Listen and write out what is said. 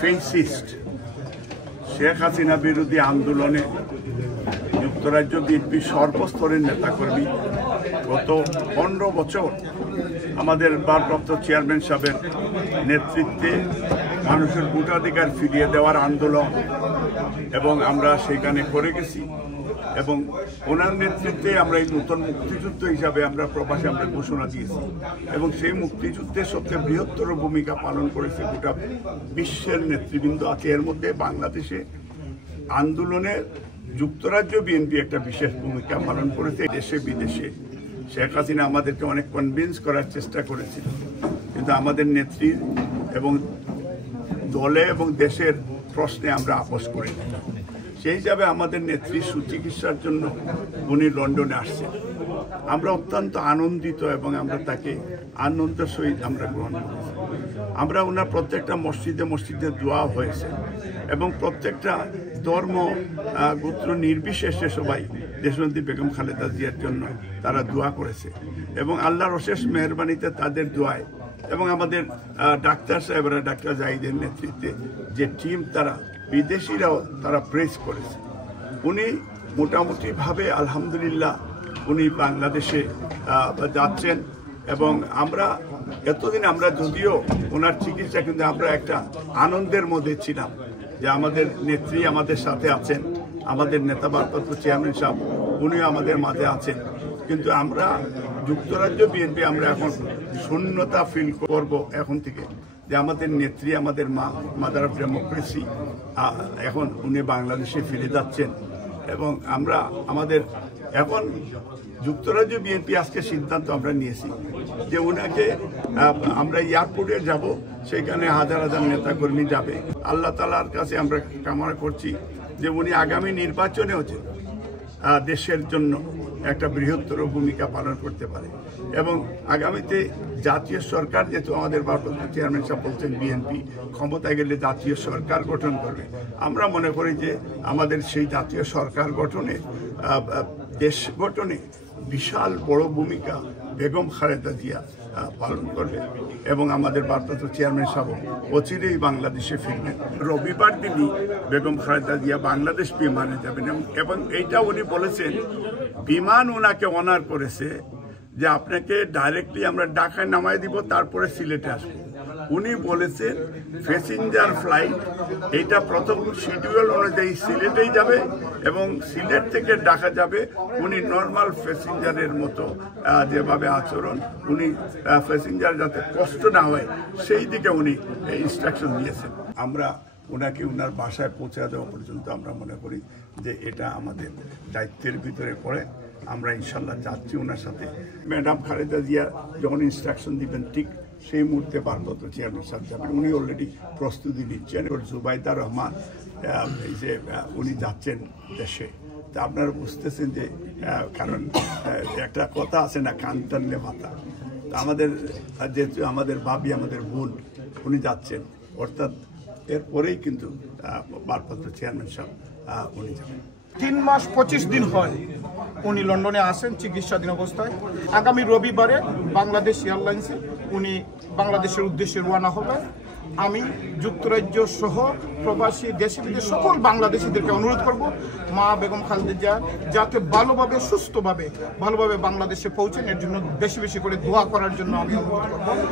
Fascist Sheikh Hasina বিরোধী আন্দোলনে যুক্তরাজ্য বিএনপি সর্বস্তরের নেতাকর্মী গত 15 বছর আমাদের ভারপ্রাপ্ত চেয়ারম্যান সাহেবের নেতৃত্বে মানুষের ভোটাধিকার ফিরিয়ে দেওয়ার আন্দোলন এবং আমরা সেখানে করে গেছি এবং ওনার নেতৃত্বে আমরা এই নতুন মুক্তিযুদ্ধ হিসাবে আমরা প্রবাসে আমরা ঘোষণা দিয়েছি এবং সেই মুক্তিযুদ্ধের সবচেয়ে বৃহত্তর ভূমিকা পালন করেছে গোটা বিশ্বের নেতৃবৃন্দ আছে। এর মধ্যে বাংলাদেশে আন্দোলনে যুক্তরাজ্য বিএনপি একটা বিশেষ ভূমিকা পালন করেছে। দেশে বিদেশে শেখ হাসিনা আমাদেরকে অনেক কনভিন্স করার চেষ্টা করেছিল, কিন্তু আমাদের নেত্রী এবং দলে এবং দেশের প্রশ্নে আমরা আপোষ করিনি। সেই হিসাবে আমাদের নেত্রী সুচিকিৎসার জন্য উনি লন্ডনে আসছেন। আমরা অত্যন্ত আনন্দিত এবং আমরা তাকে আনন্দের সহিত আমরা গ্রহণ করেছি। আমরা ওনার প্রত্যেকটা মসজিদে মসজিদে দোয়া হয়েছে এবং প্রত্যেকটা ধর্ম গোত্র নির্বিশেষে সবাই দেশনেত্রী বেগম খালেদা জিয়ার জন্য তারা দোয়া করেছে এবং আল্লাহর অশেষ মেহরবানিতে তাদের দোয়ায় এবং আমাদের ডাক্তার সাহেবরা ডাক্তার জাহিদের নেতৃত্বে যে টিম তারা বিদেশিরাও তারা প্রেস করেছে। উনি মোটামুটিভাবে আলহামদুলিল্লাহ উনি বাংলাদেশে যাচ্ছেন এবং আমরা এতদিন আমরা যদিও ওনার চিকিৎসা কিন্তু আমরা একটা আনন্দের মধ্যে ছিলাম যে আমাদের নেত্রী আমাদের সাথে আছেন, আমাদের নেতা ভারপ্রাপ্ত চেয়ারম্যান সাহেব উনিও আমাদের মাঝে আছেন, কিন্তু আমরা যুক্তরাজ্য বিএনপি আমরা এখন শূন্যতা ফিল করব এখন থেকে যে আমাদের নেত্রী আমাদের মাদার অফ ডেমোক্রেসি এখন উনি বাংলাদেশে ফিরে যাচ্ছেন এবং আমরা আমাদের এখন যুক্তরাজ্য বিএনপি আজকে সিদ্ধান্ত আমরা নিয়েছি যে ওনাকে আমরা এয়ারপোর্টে যাব, সেখানে হাজার হাজার নেতাকর্মী যাবে। আল্লাহ তাআলার কাছে আমরা কামনা করছি যে উনি আগামী নির্বাচনেও দেশের জন্য একটা বৃহত্তর ভূমিকা পালন করতে পারে এবং আগামীতে জাতীয় সরকার যেহেতু আমাদের ভারপ্রাপ্ত চেয়ারম্যান সাহেব বলছেন বিএনপি ক্ষমতায় গেলে জাতীয় সরকার গঠন করবে, আমরা মনে করি যে আমাদের সেই জাতীয় সরকার গঠনে দেশ গঠনে বিশাল বড় ভূমিকা বেগম খালেদা জিয়া পালন করবে এবং আমাদের ভারপ্রাপ্ত চেয়ারম্যান সাহেব অচিরেই বাংলাদেশে ফিরবেন। রবিবার দিনই বেগম খালেদা জিয়া বাংলাদেশ বিমানে যাবেন এবং এইটা উনি বলেছেন বিমান ওনাকে অনার করেছে যে আপনাকে ডাইরেক্টলি আমরা ঢাকায় নামাই দিব, তারপরে সিলেটে আসবো। উনি বলেছেন প্যাসেঞ্জার ফ্লাইট এইটা প্রথম শিডিউল অনুযায়ী সিলেটেই যাবে এবং সিলেট থেকে ঢাকা যাবে। উনি নর্মাল প্যাসেঞ্জারের মতো যেভাবে আচরণ, উনি প্যাসেঞ্জার যাতে কষ্ট না হয় সেই দিকে উনি ইনস্ট্রাকশন দিয়েছেন। আমরা ওনাকে ওনার বাসায় পৌঁছে দেওয়া পর্যন্ত আমরা মনে করি যে এটা আমাদের দায়িত্বের ভিতরে পড়ে। আমরা ইনশাল্লাহ যাচ্ছি ওনার সাথে। ম্যাডাম খালেদা জিয়া যখন ইনস্ট্রাকশন দিবেন ঠিক সেই মুহূর্তে ভারপ্রাপ্ত চেয়ারম্যান সাহেব যাবেন। উনি অলরেডি প্রস্তুতি নিচ্ছেন। জুবাইদা রহমান এই যে উনি যাচ্ছেন দেশে, তা আপনারা বুঝতেছেন যে কারণ একটা কথা আছে না, কান টানলে মাথা। আমাদের যেহেতু আমাদের ভাবি আমাদের বোন উনি যাচ্ছেন, অর্থাৎ এরপরেই কিন্তু ভারপ্রাপ্ত চেয়ারম্যান সাহেব উনি যাবেন। 3 মাস 25 দিন হয় উনি লন্ডনে আসেন চিকিৎসাধীন অবস্থায়। আগামী রবিবারে বাংলাদেশ এয়ারলাইন্সে উনি বাংলাদেশের উদ্দেশ্যে রওনা হবে। আমি যুক্তরাজ্য সহ প্রবাসী দেশে বিদেশে সকল বাংলাদেশিদেরকে অনুরোধ করব মা বেগম খালেদা জিয়া যাতে ভালোভাবে সুস্থভাবে বাংলাদেশে পৌঁছেন, এর জন্য বেশি বেশি করে দোয়া করার জন্য আমি অনুরোধ করব।